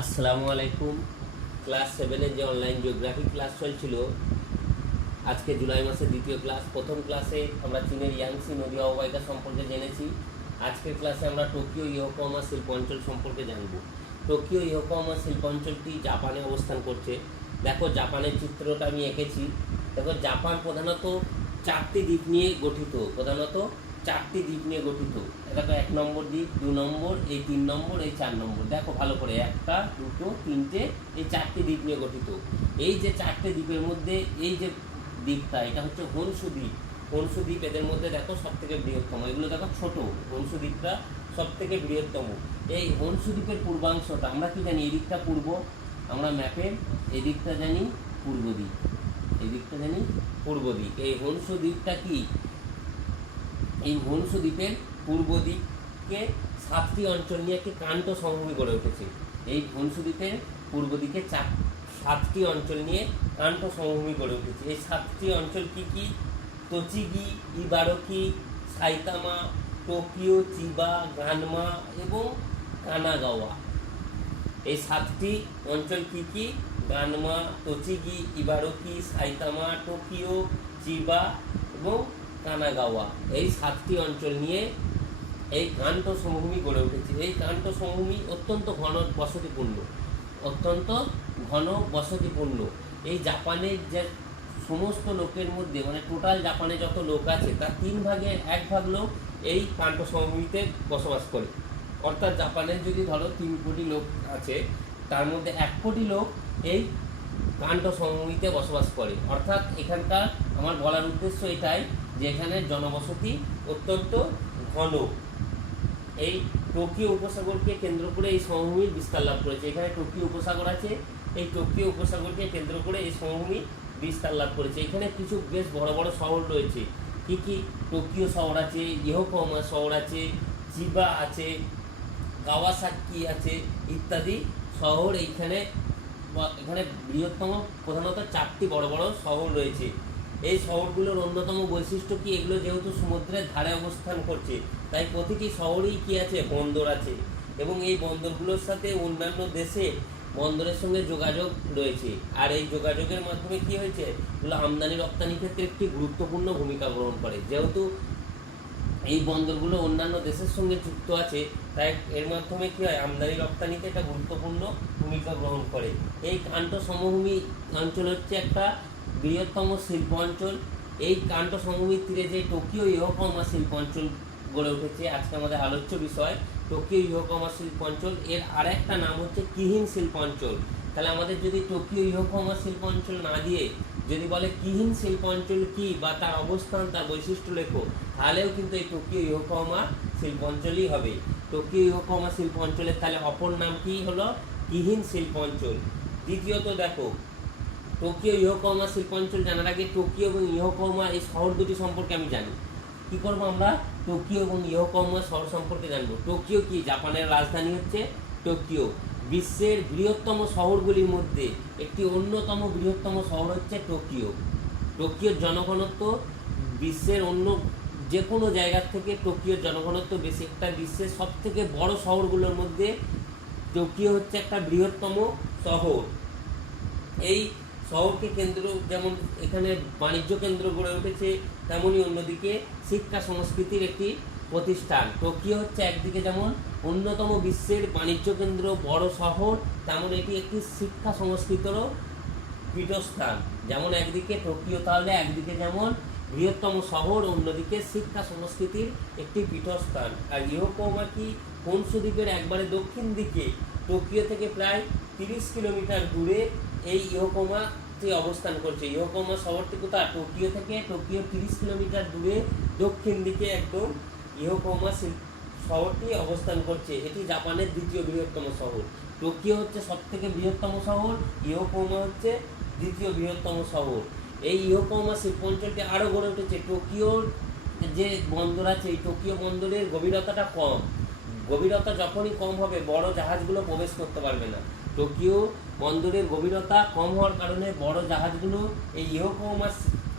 আসসালামু আলাইকুম। ক্লাস 7-এর যে অনলাইন জিওগ্রাফি ক্লাস চলছিল, আজকে জুলাই মাসের দ্বিতীয় ক্লাস। প্রথম ক্লাসে আমরা চীনের ইয়াংসি নদী অববাহিকা সম্পর্কে জেনেছি। আজকের ক্লাসে আমরা টোকিও ইয়োকোহামা শিল্প অঞ্চল সম্পর্কে জানব। টোকিও ইয়োকোহামা শিল্প অঞ্চলটি জাপানে অবস্থান করছে। দেখো জাপানের চিত্রটা আমি এঁকেছি। দেখো জাপান প্রধানত চারটি দ্বীপ নিয়ে গঠিত। দেখো 1 নম্বর দ্বীপ, 2 নম্বর, এই 3 নম্বর, এই 4 নম্বর। দেখো ভালো করে, 1টা 2টো 3টে, এই 4টি দ্বীপ নিয়ে গঠিত। এই যে 4টে দ্বীপের মধ্যে এই যে দ্বীপটা, এটা হচ্ছে হনসু দ্বীপ। হনসু দ্বীপ এদের মধ্যে দেখো সব থেকে বৃহত্তম। এগুলো দেখো ছোট, হনসু দ্বীপটা সব থেকে বৃহত্তম। এই হনসু দ্বীপের পূর্বাংশটা আমরা কি জানি? এই দিকটা পূর্ব, আমরা ম্যাপের এই দিকটা জানি পূর্ব দিক, এই দিকটা জানি পূর্ব দিক। এই হনসু দ্বীপটা কি? এই হনসু দ্বীপের পূর্ব দিকে 7টি অঞ্চল নিয়ে একটি কান্ত সমভূমি গড়ে উঠেছে। এই হনসু দ্বীপের পূর্ব দিকে 7টি অঞ্চল নিয়ে কান্ত সমভূমি গড়ে উঠেছে। এই 7টি অঞ্চল কি কি? তোচিগি, ইবারকি, সাইতামা, টোকিও, চিবা, গানমা এবং কানাগাওয়া। এই 7টি অঞ্চল কি কি? গানমা, তোচিগি, ইবারকি, সাইতামা, টোকিও, চিবা এবং কানাগাওয়া। এই 7টি অঞ্চল নিয়ে এই কান্ত সমভূমি গড়ে উঠেছে। এই কান্ত সমভূমি অত্যন্ত ঘন বসতিপূর্ণ। এই জাপানের যে সমস্ত লোকের মধ্যে, মানে টোটাল জাপানে যত লোক আছে তার 3 ভাগের 1 ভাগ লোক এই কান্ত সমভূমিতে বসবাস করে। অর্থাৎ জাপানের যদি ধরো 3 কোটি লোক আছে, তার মধ্যে 1 কোটি লোক এই কান্ত সমভূমিতে বসবাস করে। অর্থাৎ এখানকার আমার বলার উদ্দেশ্য এটাই যে এখানে জনবসতি অত্যন্ত ঘন। এই টোকিও উপসাগরকে কেন্দ্র করে এই সমভূমির বিস্তার লাভ করেছে। এখানে টোকিও উপসাগর আছে, এই টোকিও উপসাগরকে কেন্দ্র করে এই সমভূমি বিস্তার লাভ করেছে। এখানে কিছু বেশ বড় বড় শহর রয়েছে। কি কি? টোকিও শহর আছে, ইয়োকোহামা শহর আছে, চিবা আছে, কাওয়াসাকি আছে ইত্যাদি শহর এখানে বৃহত্তম প্রধানত 4টি বড় বড় শহর রয়েছে। এই শহরগুলোর অন্যতম বৈশিষ্ট্য কি? এগুলো যেহেতু সমুদ্রের ধারে অবস্থান করছে, তাই প্রতিটি শহরেই কি আছে? বন্দর আছে। এবং এই বন্দরগুলোর সাথে অন্যান্য দেশে বন্দরের সঙ্গে যোগাযোগ রয়েছে। আর এই যোগাযোগের মাধ্যমে কি হয়েছে? এগুলো আমদানি রপ্তানির ক্ষেত্রে একটি গুরুত্বপূর্ণ ভূমিকা গ্রহণ করে। যেহেতু এই বন্দরগুলো অন্যান্য দেশের সঙ্গে যুক্ত আছে, তাই এর মাধ্যমে কী হয়? আমদানি রপ্তানিতে একটা গুরুত্বপূর্ণ ভূমিকা গ্রহণ করে। এই কান্ত সমভূমি অঞ্চল হচ্ছে একটা বৃহত্তম শিল্প অঞ্চল। এই কান্ত সমভূমির তীরে যে টোকিও ইয়োকোহামা শিল্প অঞ্চল গড়ে উঠেছে, আজকে আমাদের আলোচ্য বিষয় টোকিও ইয়োকোহামা শিল্প অঞ্চল। এর আরেকটা নাম হচ্ছে কিহিন শিল্প অঞ্চল। তাহলে আমাদের যদি টোকিও ইয়োকোহামা শিল্প অঞ্চল না দিয়ে যদি বলে কিহিন শিল্প অঞ্চল কি বা তার অবস্থান, তার বৈশিষ্ট্য লেখো, তাহলেও কিন্তু এই টোকিও ইয়োকোহামা শিল্প অঞ্চলই হবে। টোকিও ইয়োকোহামা শিল্প অঞ্চলের তাহলে অপর নাম কি হলো? কিহিন শিল্প অঞ্চল। দ্বিতীয়ত দেখো, টোকিও ইয়োকোহামা শিল্প অঞ্চল জানার আগে টোকিও এবং ইয়োকোহামা এই শহর দুটি সম্পর্কে আমি জানি। কি করবো আমরা? টোকিও এবং ইয়োকোহামা শহর সম্পর্কে জানবো। টোকিও কি? জাপানের রাজধানী হচ্ছে টোকিও। বিশ্বের বৃহত্তম শহরগুলির মধ্যে একটি অন্যতম বৃহত্তম শহর হচ্ছে টোকিও। টোকিওর জনঘনত্ব বিশ্বের অন্য যে কোনো জায়গার থেকে টোকিওর জনঘনত্ব বেশি। একটা বিশ্বের সব থেকে বড় শহরগুলোর মধ্যে টোকিও হচ্ছে একটা বৃহত্তম শহর। এই শহরকে কেন্দ্র, যেমন এখানে বাণিজ্য কেন্দ্র গড়ে উঠেছে, তেমনই অন্যদিকে শিক্ষা সংস্কৃতির একটি প্রতিষ্ঠান। টোকিও হচ্ছে একদিকে যেমন অন্যতম বিশ্বের বাণিজ্য কেন্দ্র, বড় শহর, তেমন এটি একটি শিক্ষা সংস্কৃতিরও পীঠস্থান। যেমন একদিকে টোকিও, তাহলে একদিকে যেমন বৃহত্তম শহর, অন্যদিকে শিক্ষা সংস্কৃতির একটি পীঠস্থান। আর ইয়োকোহামা কি? হনসু দ্বীপের একবারে দক্ষিণ দিকে টোকিও থেকে প্রায় 30 কিলোমিটার দূরে এই ইয়োকোহামাতে অবস্থান করছে। ইয়োকোহামা শহরটি কোথায়? টোকিও থেকে 30 কিলোমিটার দূরে দক্ষিণ দিকে একদম ইয়োকোহামা শহরটি অবস্থান করছে। এটি জাপানের দ্বিতীয় বৃহত্তম শহর। টোকিও হচ্ছে সব থেকে বৃহত্তম শহর, ইয়োকোহামা হচ্ছে দ্বিতীয় বৃহত্তম শহর। এই ইয়োকোহামা শিল্প অঞ্চলটি আরও গড়ে উঠেছে। টোকিওর যে বন্দর আছে, এই টোকিও বন্দরের গভীরতাটা কম। গভীরতা যখনই কম হবে, বড় জাহাজগুলো প্রবেশ করতে পারবে না। টোকিও বন্দরের গভীরতা কম হওয়ার কারণে বড় জাহাজগুলো এই ইয়োকোহামা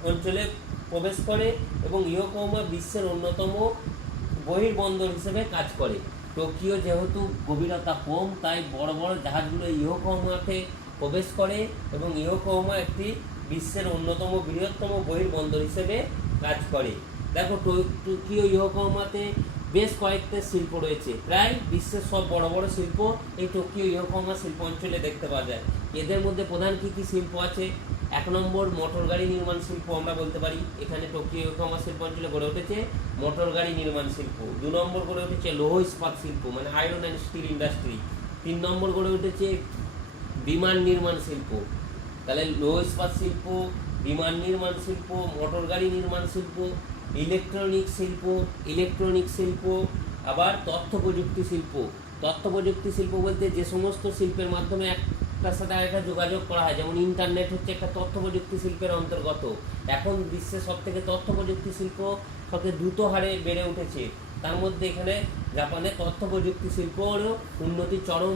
অঞ্চলে প্রবেশ করে এবং ইয়োকোহামা বিশ্বের অন্যতম বহির্বন্দর হিসেবে কাজ করে। টোকিও যেহেতু গভীরতা কম, তাই বড় বড় জাহাজগুলো ইয়োকোহামাতে প্রবেশ করে এবং ইয়োকোহামা একটি বিশ্বের অন্যতম বৃহত্তম বহির্বন্দর হিসেবে কাজ করে। দেখো টোকিও ইয়োকোহামাতে বেশ কয়েকটা শিল্প রয়েছে। প্রায় বিশ্বের সব বড় বড় শিল্প এই টোকিও ইয়োকোহামা শিল্প অঞ্চলে দেখতে পাওয়া যায়। এদের মধ্যে প্রধান কী কী শিল্প আছে? 1 নম্বর মোটর গাড়ি নির্মাণ শিল্প আমরা বলতে পারি, এখানে টোকিও ইয়োকোহামা শিল্প অঞ্চলে গড়ে উঠেছে মোটর গাড়ি নির্মাণ শিল্প। 2 নম্বর গড়ে উঠেছে লৌহ ইস্পাত শিল্প, মানে আয়রন অ্যান্ড স্টিল ইন্ডাস্ট্রি। 3 নম্বর গড়ে উঠেছে বিমান নির্মাণ শিল্প। তাহলে লৌহ ইস্পাত শিল্প, বিমান নির্মাণ শিল্প, মোটর গাড়ি নির্মাণ শিল্প, ইলেকট্রনিক শিল্প, আবার তথ্য প্রযুক্তি শিল্প। তথ্য প্রযুক্তি শিল্প বলতে যে সমস্ত শিল্পের মাধ্যমে একটার সাথে আরেকটা যোগাযোগ করা হয়, যেমন ইন্টারনেট হচ্ছে একটা তথ্য প্রযুক্তি শিল্পের অন্তর্গত। এখন বিশ্বের সবথেকে তথ্য প্রযুক্তি শিল্প সবথেকে দ্রুত হারে বেড়ে উঠেছে। তার মধ্যে এখানে জাপানে তথ্য প্রযুক্তি শিল্পেরও উন্নতি চরম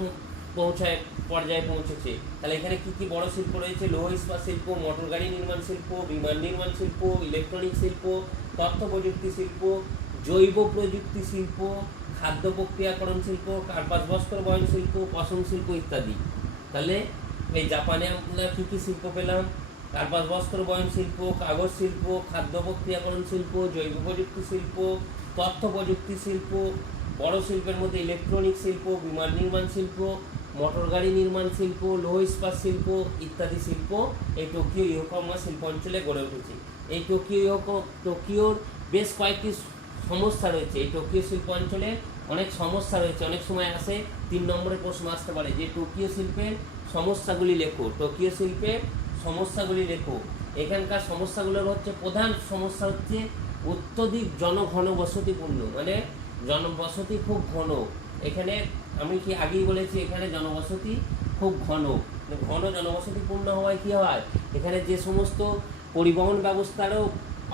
পর্যায়ে পৌঁছেছে। তাহলে এখানে কি কি বড় শিল্প রয়েছে? লৌহ ইস্পাত শিল্প, মোটর গাড়ি নির্মাণ শিল্প, বিমান নির্মাণ শিল্প, ইলেকট্রনিক শিল্প, তথ্য প্রযুক্তি শিল্প, জৈব প্রযুক্তি শিল্প, খাদ্য প্রক্রিয়াকরণ শিল্প, কার্পাস বস্ত্র বয়ন শিল্প, পশম শিল্প ইত্যাদি। তাহলে এই জাপানে আমরা কী কী শিল্প পেলাম? কার্পাস বস্ত্র বয়ন শিল্প, কাগজ শিল্প, খাদ্য প্রক্রিয়াকরণ শিল্প, জৈব প্রযুক্তি শিল্প, তথ্য প্রযুক্তি শিল্প, বড় শিল্পের মধ্যে ইলেকট্রনিক শিল্প, বিমান নির্মাণ শিল্প, মোটর গাড়ি নির্মাণ শিল্প, লৌহ ইস্পাত শিল্প ইত্যাদি শিল্প এই টোকিও ইয়োকোহামা শিল্প অঞ্চলে গড়ে উঠেছে। এই টোকিওর বেশ কয়েকটি সমস্যা রয়েছে। এই টোকিও শিল্প অঞ্চলে অনেক সমস্যা রয়েছে। অনেক সময় আসে 3 নম্বরের প্রশ্ন আসতে পারে যে টোকিও শিল্পের সমস্যাগুলি লেখো। টোকিও শিল্পের সমস্যাগুলি লেখো। এখানকার সমস্যাগুলোর হচ্ছে প্রধান সমস্যা হচ্ছে অত্যধিক জনঘন বসতিপূর্ণ, মানে জনবসতি খুব ঘন। এখানে আমি কি আগেই বলেছি, এখানে জনবসতি খুব ঘন জনবসতিপূর্ণ হওয়ায় কী হয়, এখানে যে সমস্ত পরিবহন ব্যবস্থারও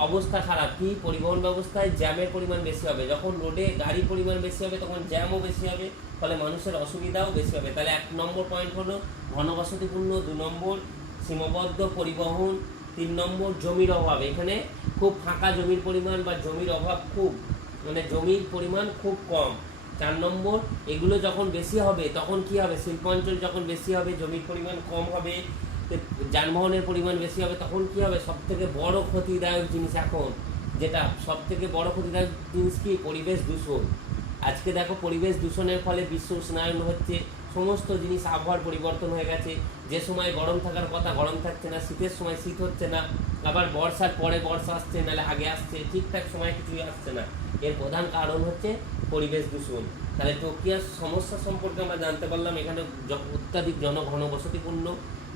অবস্থা খারাপ। কি পরিবহন ব্যবস্থায় জ্যামের পরিমাণ বেশি হবে, যখন রোডে গাড়ির পরিমাণ বেশি হবে তখন জ্যামও বেশি হবে, ফলে মানুষের অসুবিধাও বেশি হবে। তাহলে 1 নম্বর পয়েন্ট হলো ঘনবসতিপূর্ণ, 2 নম্বর সীমাবদ্ধ পরিবহন, 3 নম্বর জমির অভাব। এখানে খুব ফাঁকা জমির পরিমাণ বা জমির অভাব খুব, মানে জমির পরিমাণ খুব কম। 4 নম্বর এগুলো যখন বেশি হবে তখন কি হবে, শিল্পাঞ্চল যখন বেশি হবে, জমির পরিমাণ কম হবে, যানবাহনের পরিমাণ বেশি হবে, তখন কি হবে, সবথেকে বড় ক্ষতিদায়ক জিনিস এখন যেটা সবথেকে বড় ক্ষতিদায়ক জিনিস কি, পরিবেশ দূষণ। আজকে দেখো পরিবেশ দূষণের ফলে বিশ্ব উষ্ণায়ন হচ্ছে, সমস্ত জিনিস আবহাওয়ার পরিবর্তন হয়ে গেছে। যে সময় গরম থাকার কথা গরম থাকছে না, শীতের সময় শীত হচ্ছে না, আবার বর্ষার পরে বর্ষা আসছে, নাহলে আগে আসছে, ঠিকঠাক সময় কিছুই আসছে না। এর প্রধান কারণ হচ্ছে পরিবেশ দূষণ। তাহলে টোকিওর সমস্যা সম্পর্কে আমরা জানতে পারলাম, এখানে অত্যাধিক জনঘন বসতিপূর্ণ,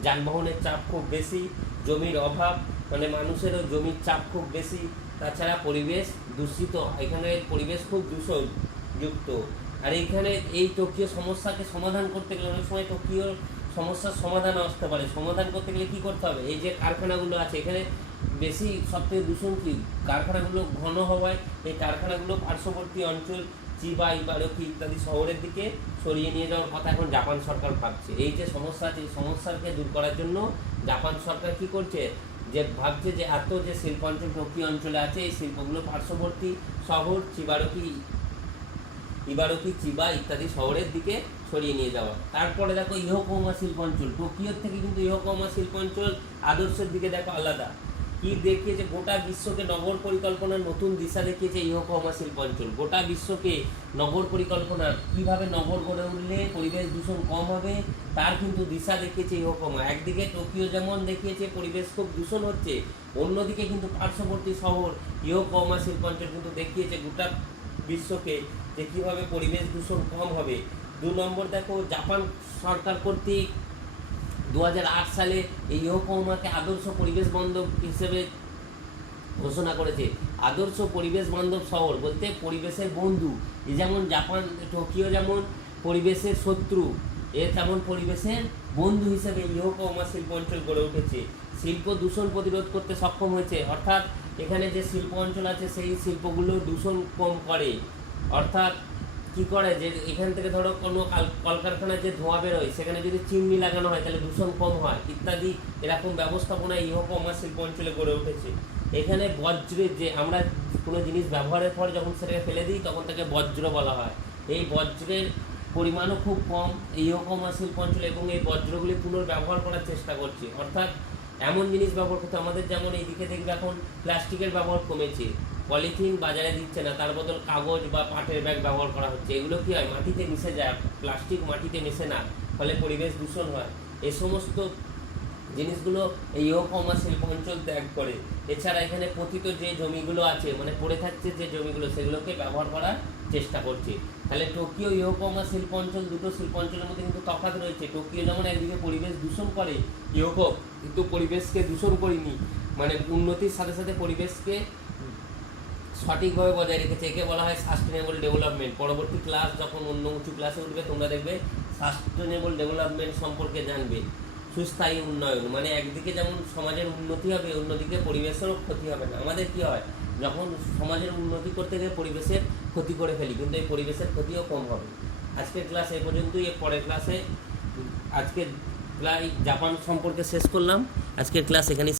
যানবাহনের চাপ খুব বেশি, জমির অভাব, মানে মানুষেরও জমির চাপ খুব বেশি, তাছাড়া পরিবেশ দূষিত, এখানে পরিবেশ খুব দূষণযুক্ত। আর এইখানে এই টোকিও সমস্যাকে সমাধান করতে গেলে অনেক সময় টোকিওর সমস্যার সমাধান আসতে পারে। সমাধান করতে গেলে কী করতে হবে, এই যে কারখানাগুলো আছে এখানে বেশি সবথেকে দূষণ কি, কারখানাগুলো ঘন হওয়ায় এই কারখানাগুলো পার্শ্ববর্তী অঞ্চল চিবা, ইবারকি ইত্যাদি শহরের দিকে সরিয়ে নিয়ে যাওয়ার কথা এখন জাপান সরকার ভাবছে। এই যে সমস্যা আছে, এই সমস্যাকে দূর করার জন্য জাপান সরকার কি করছে, যে ভাবছে যে এত যে শিল্পাঞ্চল টোকিও অঞ্চলে আছে এই শিল্পগুলো পার্শ্ববর্তী শহর ইবারকি চিবা ইত্যাদি শহরের দিকে সরিয়ে নিয়ে যাওয়া। তারপরে দেখো ইয়োকোহামা শিল্পাঞ্চল, টোকিওর থেকে কিন্তু ইয়োকোহামা শিল্পাঞ্চল আদর্শের দিকে দেখো আলাদা। কি দেখিয়েছে, গোটা বিশ্বকে নগর পরিকল্পনার নতুন দিশা দেখিয়েছে ইয়োকোহামা শিল্পাঞ্চল। গোটা বিশ্বকে নগর পরিকল্পনার কীভাবে নগর গড়ে উঠলে পরিবেশ দূষণ কম হবে তার কিন্তু দিশা দেখিয়েছে ইয়োকোহামা। একদিকে টোকিও যেমন দেখিয়েছে পরিবেশ খুব দূষণ হচ্ছে, অন্যদিকে কিন্তু পার্শ্ববর্তী শহর ইয়োকোহামা শিল্পাঞ্চল কিন্তু দেখিয়েছে গোটা বিশ্বকে যে কীভাবে পরিবেশ দূষণ কম হবে। 2 নম্বর দেখো, জাপান সরকার কর্তৃক 2008 সালে এই ইয়োকোহামাকে আদর্শ পরিবেশ বান্ধব হিসেবে ঘোষণা করেছে। আদর্শ পরিবেশ বান্ধব শহর বলতে পরিবেশের বন্ধু। এই যেমন জাপান, টোকিও যেমন পরিবেশের শত্রু, তেমন পরিবেশের বন্ধু হিসেবে ইয়োকোহামা শিল্প অঞ্চল গড়ে উঠেছে। শিল্প দূষণ প্রতিরোধ করতে সক্ষম হয়েছে, অর্থাৎ এখানে যে শিল্প অঞ্চল আছে সেই শিল্পগুলো দূষণ কম করে। অর্থাৎ কি করে, যে এখান থেকে ধরো কোনো কলকারখানার যে ধোঁয়া বেরোয় সেখানে যদি চিমনি লাগানো হয় তাহলে দূষণ কম হয় ইত্যাদি, এরকম ব্যবস্থাপনা ইয়োকোহামা শিল্প অঞ্চলে গড়ে উঠেছে। এখানে বজ্রের, যে আমরা কোনো জিনিস ব্যবহারের পর যখন সেটাকে ফেলে দিই তখন তাকে বজ্র বলা হয়, এই বজ্রের পরিমাণও খুব কম এই ইয়োকোহামা শিল্প অঞ্চলে, এবং এই বজ্রগুলি পুনর্ব্যবহার করার চেষ্টা করছে। অর্থাৎ এমন জিনিস ব্যবহার করতে, আমাদের যেমন এইদিকে দেখবে এখন প্লাস্টিকের ব্যবহার কমেছে, পলিথিন বাজারে দিচ্ছে না, তার বদল কাগজ বা পাটের ব্যাগ ব্যবহার করা হচ্ছে। এগুলো কি হয়, মাটিতে মিশে যায়, প্লাস্টিক মাটিতে মিশে না, ফলে পরিবেশ দূষণ হয়। এই সমস্ত জিনিসগুলো এই ইয়োকোহামা শিল্প অঞ্চল ত্যাগ করে। এছাড়া এখানে পতিত যে জমিগুলো আছে, মানে পড়ে থাকছে যে জমিগুলো, সেগুলোকে ব্যবহার করার চেষ্টা করছে। তাহলে টোকিও ইয়োকোহামা শিল্প অঞ্চল, দুটো শিল্প অঞ্চলের মধ্যে কিন্তু তফাৎ রয়েছে। টোকিও যেমন একদিকে পরিবেশ দূষণ করে, ইয়োকো কিন্তু পরিবেশকে দূষণ করেনি, মানে উন্নতির সাথে সাথে পরিবেশকে সঠিকভাবে বজায় রেখেছে। একে বলা হয় সাস্টেনেবল ডেভেলপমেন্ট। পরবর্তী ক্লাস যখন অন্য উঁচু ক্লাসে উঠবে, তোমরা দেখবে সাস্টেনেবল ডেভেলপমেন্ট সম্পর্কে জানবে। সুস্থায়ী উন্নয়ন মানে একদিকে যেমন সমাজের উন্নতি হবে, অন্যদিকে পরিবেশেরও ক্ষতি হবে না। আমাদের কি হয়, যখন সমাজের উন্নতি করতে গিয়ে পরিবেশের ক্ষতি করে ফেলি, কিন্তু এই পরিবেশের ক্ষতিও কম হবে। আজকের ক্লাস এই পর্যন্তই। এর পরের ক্লাসে আজকে জাপান সম্পর্কে শেষ করলাম। আজকের ক্লাস এখানে